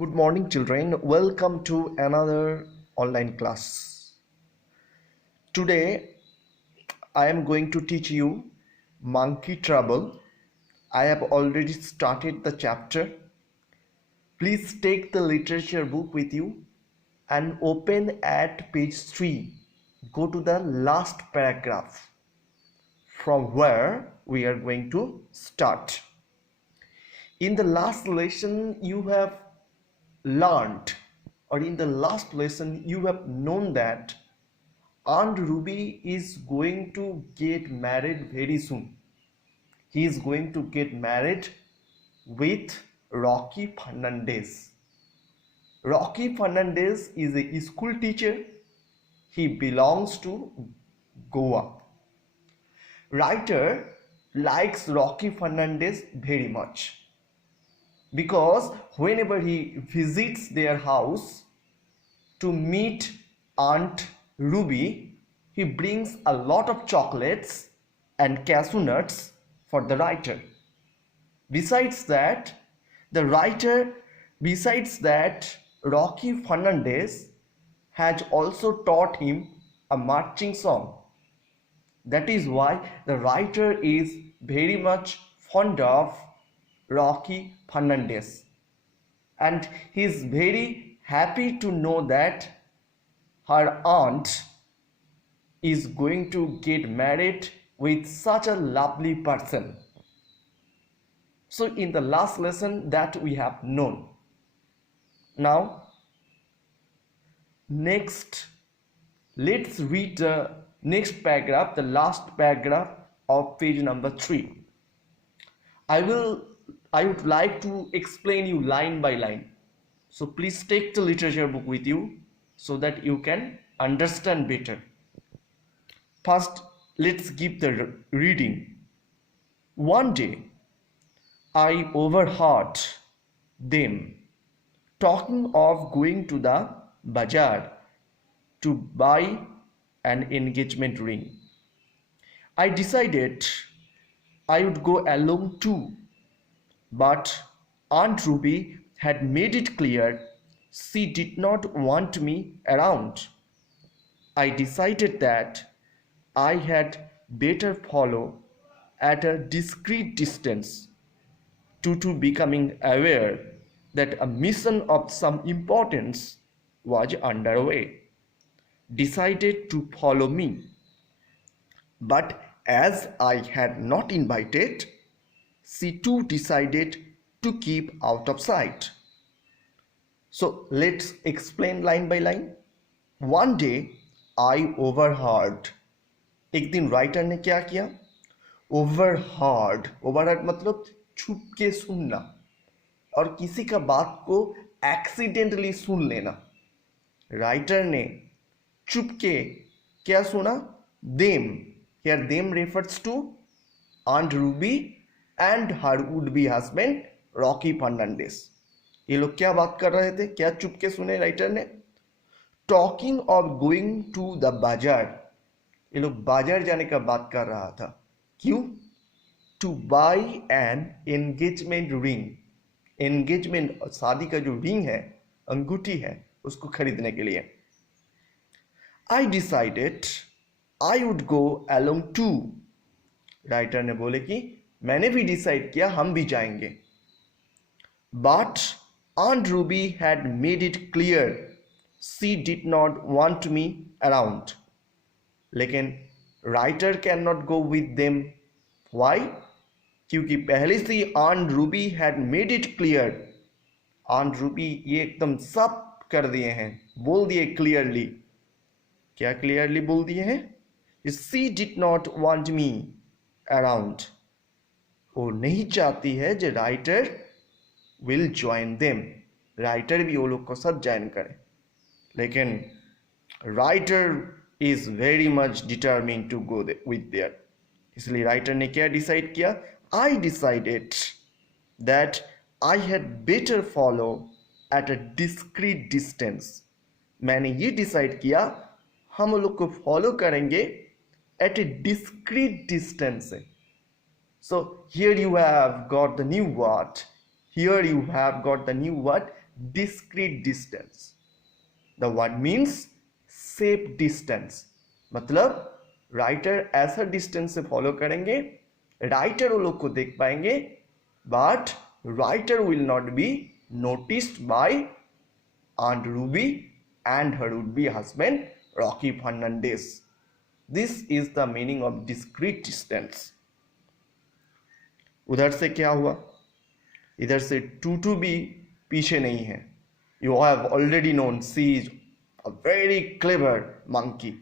Good morning, children. Welcome to another online class. Today, I am going to teach you Monkey Trouble. I have already started the chapter. Please take the literature book with you and open at page 3. Go to the last paragraph from where we are going to start. In the last lesson, you have learned, or in the last lesson you have known that Aunt Ruby is going to get married very soon. He is going to get married with Rocky Fernandez. Rocky Fernandez is a school teacher. He belongs to Goa. Writer likes Rocky Fernandez very much because whenever he visits their house to meet Aunt Ruby, he brings a lot of chocolates and cashew nuts for the writer. Besides that, Rocky Fernandez has also taught him a marching song. That is why the writer is very much fond of Rocky Fernandez, and he is very happy to know that her aunt is going to get married with such a lovely person. So in the last lesson that we have known. Now next, let's read the next paragraph, the last paragraph of page number 3. I would like to explain you line by line. So please take the literature book with you so that you can understand better. First, let's give the reading. One day, I overheard them talking of going to the bazaar to buy an engagement ring. I decided I would go along too, but Aunt Ruby had made it clear she did not want me around. I decided that I had better follow at a discreet distance to becoming aware that a mission of some importance was underway. Decided to follow me. But as I had not invited, she too decided to keep out of sight. So let's explain line by line. One day I overheard. एक दिन writer ने क्या किया? Overheard मतलब छुप के सुनना और किसी का बात को एक्सीडेंटली सुन लेना. राइटर ने चुप के क्या सुना? Them. Here them refers to Aunt Ruby and her would-be husband Rocky Fernandez. ये लोग क्या बात कर रहे थे? क्या चुप के सुने राइटर ने? Talking of going to the bazaar. ये लोग बाजार जाने का बात कर रहा था. क्यों? Two by an engagement ring. Engagement, शादी का जो रिंग है, अंगूठी है, उसको खरीदने के लिए. I decided I would go along too. Writer ने बोले कि मैंने भी डिसाइड किया हम भी जाएंगे. But Aunt Ruby had made it clear she did not want me around. लेकिन writer can not go with them. Why? क्योंकि पहले से Aunt Ruby had made it clear. Aunt Ruby ये एकदम सब कर दिए हैं, बोल दिए क्लियरली. क्या क्लियरली बोल दिए हैं? She did not want me around. वो नहीं चाहती है जो writer will join them. Writer भी वो लोग को सब ज्वाइन करे. लेकिन writer is very much determined to go with there. इसलिए राइटर ने क्या डिसाइड किया? I decided that I had better follow at a discreet distance. मैंने ये डिसाइड किया हम लोग को फॉलो करेंगे at a discreet distance. So here you have got the new word. Here you have got the new word discrete distance. The word means safe distance. मतलब writer ऐसा distance से फॉलो करेंगे, writer वो लोग को देख पाएंगे, but writer will not be noticed bye Aunt Ruby and her would-be husband Rocky Fernandez. This is the meaning of discrete distance. उधर से क्या हुआ? इधर से टूटू भी पीछे नहीं है. You have already known she is a very clever monkey.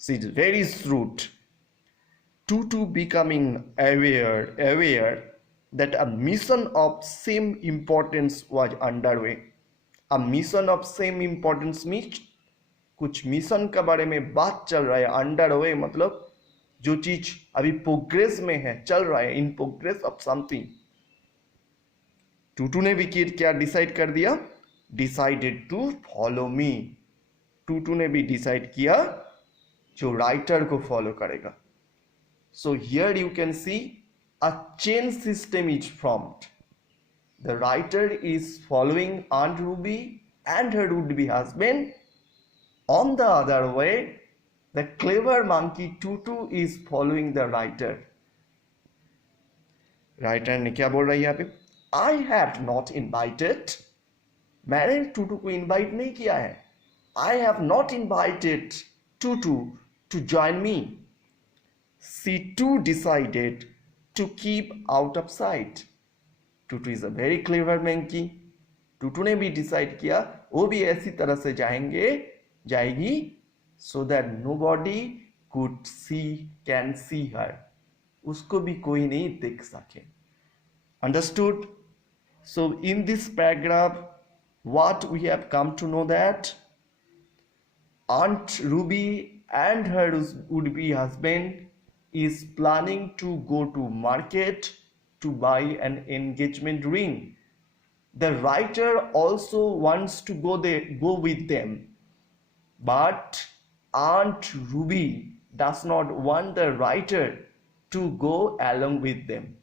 She is very shrewd. Tutu becoming aware that a mission of same importance was underway. A mission of same importance means कुछ mission के बारे में बात चल रहा है. Under way मतलब जो चीज अभी प्रोग्रेस में है, चल रहा है, in progress of something. Tutu ने भी क्या डिसाइड कर दिया? Decided to follow me. Tutu ने भी डिसाइड किया जो राइटर को फॉलो करेगा. So here you can see a chain system is formed. The writer is following Aunt Ruby and her would-be husband. On the other way, the clever monkey Tutu is following the writer. Writer ने क्या बोल रहा है यहाँ पे? I have not invited. मैंने टूटू को invite नहीं किया है. I have not invited Tutu to join me. She too decided to keep out of sight. Tutu is a very clever monkey. Tutu ने भी डिसाइड किया वो भी ऐसी तरह से जाएगी so that nobody could can see her. उसको भी कोई नहीं देख सके. Understood? So in this paragraph what we have come to know that Aunt Ruby and her would-be husband is planning to go to market to buy an engagement ring. The writer also wants to go with them, but Aunt Ruby does not want the writer to go along with them.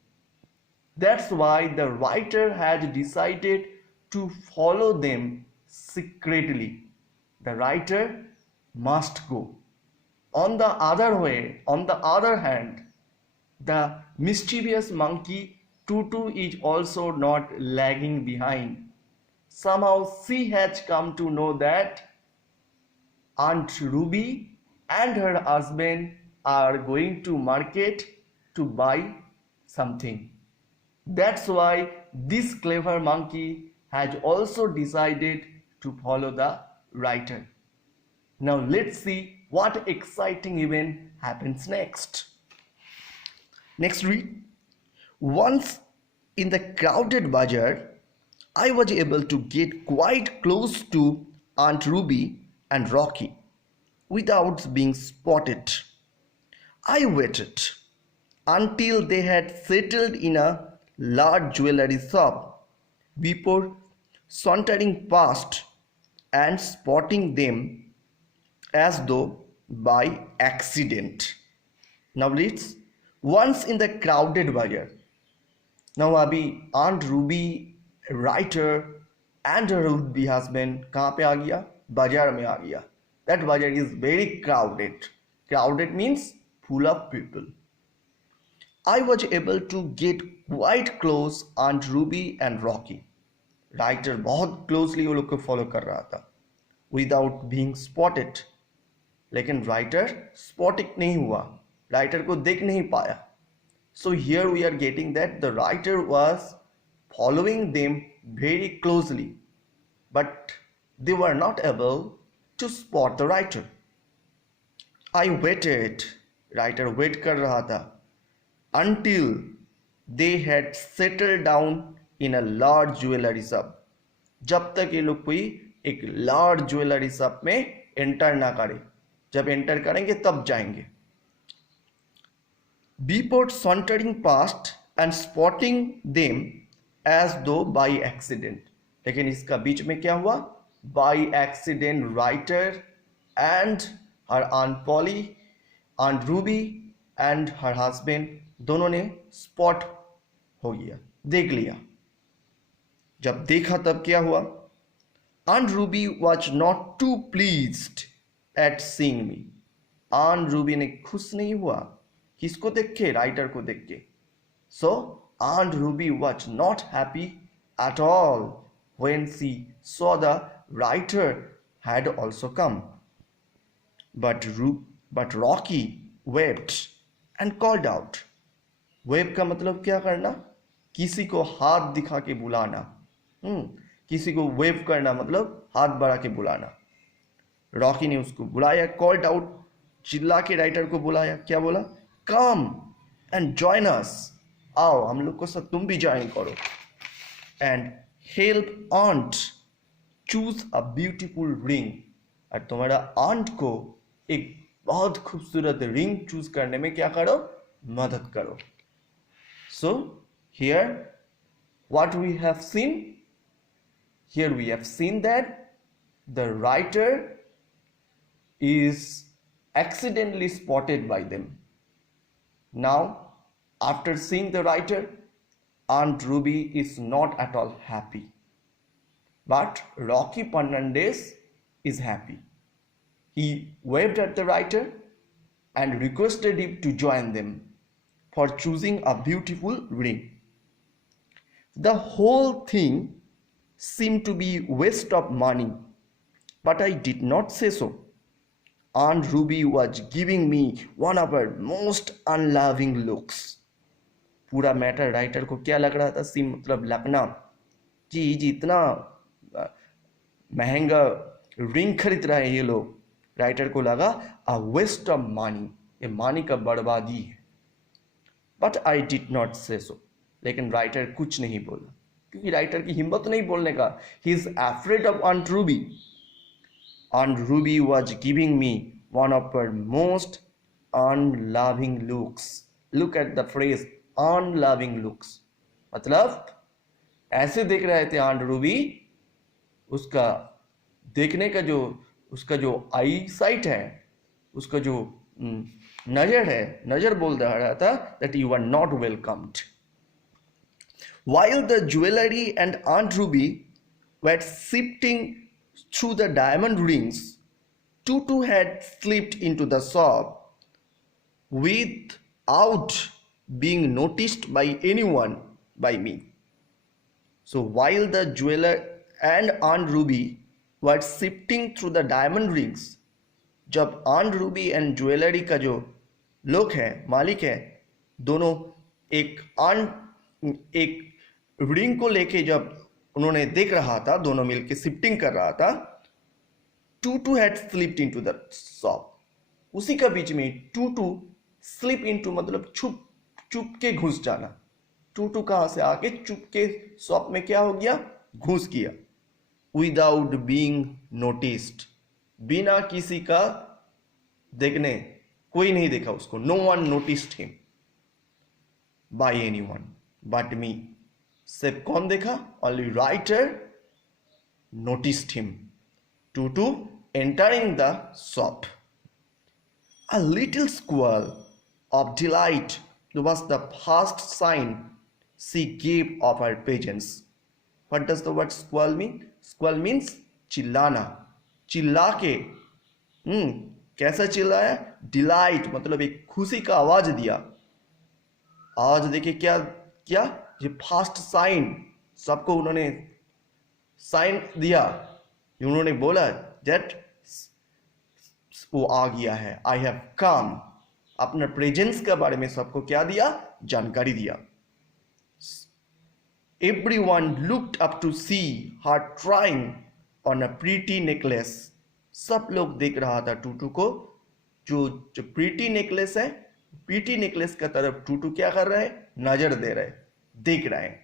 That's why the writer had decided to follow them secretly. The writer must go. On the other hand, the mischievous monkey Tutu is also not lagging behind. Somehow she has come to know that Aunt Ruby and her husband are going to market to buy something. That's why this clever monkey has also decided to follow the writer. Now let's see what exciting event happens next. Next read. Once in the crowded bazaar, I was able to get quite close to Aunt Ruby and Rocky without being spotted. I waited until they had settled in a large jewelry shop before sauntering past and spotting them as though by accident. Now let's. Once in the crowded bazaar. Now अभी Aunt Ruby, writer and her would-be husband कहाँ पे आ गया? बाजार में आ गया. That bazaar is very crowded. Crowded means full of people. I was able to get quite close Aunt Ruby and Rocky. Writer बहुत closely वो लोग को follow कर रहा था. Without being spotted. लेकिन writer spotted नहीं हुआ. राइटर को देख नहीं पाया. So here we are getting that the writer was following them very closely but they were not able to spot the writer. I waited. Writer wait कर रहा था until they had settled down in a large jewelry shop. जब तक ये लोग कोई एक large jewellery shop में एंटर ना करे. जब एंटर करेंगे तब जाएंगे. Before sauntering past and spotting them as though by accident. लेकिन इसका बीच में क्या हुआ? By accident writer and her Aunt Polly, Aunt Ruby and her husband दोनों ने spot हो गया, देख लिया. जब देखा तब क्या हुआ? Aunt Ruby was not too pleased at seeing me. Aunt Ruby ने खुश नहीं हुआ किसको देख के, राइटर को देख के. So Aunt Ruby was not happy at all when she saw the writer had also come. But Rocky wept and called out. Wave का मतलब क्या करना, किसी को हाथ दिखा के बुलाना. किसी को वेव करना मतलब हाथ बढ़ा के बुलाना. रॉकी ने उसको बुलाया, कॉल्ड आउट, चिल्ला के राइटर को बुलाया. क्या बोला? कम एंड जॉइन अस, आओ हम लोग को साथ तुम भी ज्वाइन करो. And help aunt choose a beautiful ring. और तुम्हारा आंट को एक बहुत खूबसूरत रिंग चूज करने में क्या करो, मदद करो. So here what we have seen, here we have seen that the writer is accidentally spotted by them. Now after seeing the writer, Aunt Ruby is not at all happy, but Rocky Fernandez is happy. He waved at the writer and requested him to join them for choosing a beautiful ring. The whole thing seemed to be waste of money, but I did not say so. Aunt Ruby was giving me one of her most unloving looks. पूरा matter writer को क्या लग रहा था, SIM मतलब लगना कि जितना महंगा रिंग खरीद रहे हैं ये लोग, राइटर को लगा a waste of money, ये मानी का बर्बादी है. But I did not say so. लेकिन राइटर कुछ नहीं बोला क्योंकि राइटर की हिम्मत नहीं बोलने का. He is afraid of Aunt Ruby. Aunt Ruby was giving me one of her most unloving looks. Look at the phrase unloving looks. मतलब ऐसे देख रहे थे आंट रूबी, उसका देखने का जो उसका जो आई साइट है, उसका जो नजर है, नजर बोल रहा था that you are not welcomed. While the jewelry and Aunt Ruby were sifting through the diamond rings, Tutu had slipped into the shop without being noticed by anyone by me. So while the jeweler and Aunt Ruby were sifting through the diamond rings, जब Aunt Ruby and jewellery का जो लोग हैं, मालिक हैं, दोनों एक ring को लेके जब उन्होंने देख रहा था, दोनों मिलके शिफ्टिंग कर रहा था, Tutu had slipped into the shop. उसी का बीच में टूटू स्लिप इनटू मतलब चुप के घुस जाना. टूटू कहां से आके चुप के शॉप में क्या हो गया, घुस गया. विदाउट बीइंग नोटिस्ड, बिना किसी का देखने, कोई नहीं देखा उसको. No one noticed him by anyone but me. सिर्फ कौन देखा? Only writer noticed him. Tutu entering the shop. A little squall of delight was the first sign she gave of her presence. What does the word squall mean? Squall means चिल्लाना, चिल्ला के. कैसा चिल्लाया? Delight मतलब एक खुशी का आवाज दिया. आवाज देके क्या किया? ये फास्ट साइन, सबको उन्होंने साइन दिया. उन्होंने बोला दैट वो आ गया है, आई हैव कम. अपना प्रेजेंस के बारे में सबको क्या दिया? जानकारी दिया. Everyone looked up to see her trying on a pretty necklace. सब लोग देख रहा था टूटू को, जो प्रीटी नेकलेस है, प्रीटी नेकलेस का तरफ टूटू क्या कर रहे हैं? नजर दे रहे, देख रहे हैं.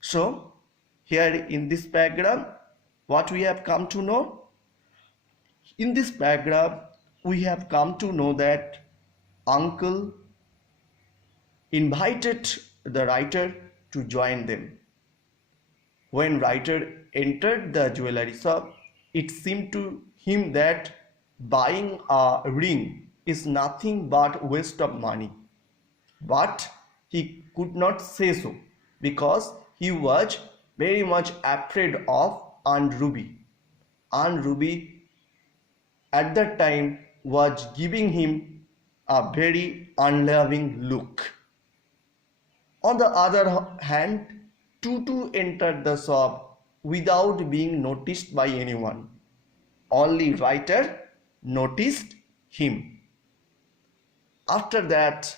So here in this paragraph, what we have come to know? In this paragraph, we have come to know that uncle invited the writer to join them. When writer entered the jewelry shop, it seemed to him that buying a ring is nothing but waste of money. But he could not say so because he was very much afraid of Aunt Ruby. Aunt Ruby at that time was giving him a very unloving look. On the other hand, Tutu entered the shop without being noticed by anyone. Only Writer noticed him. After that,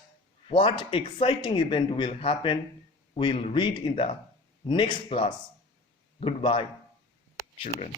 what exciting event will happen, we'll read in the next class. Goodbye, children.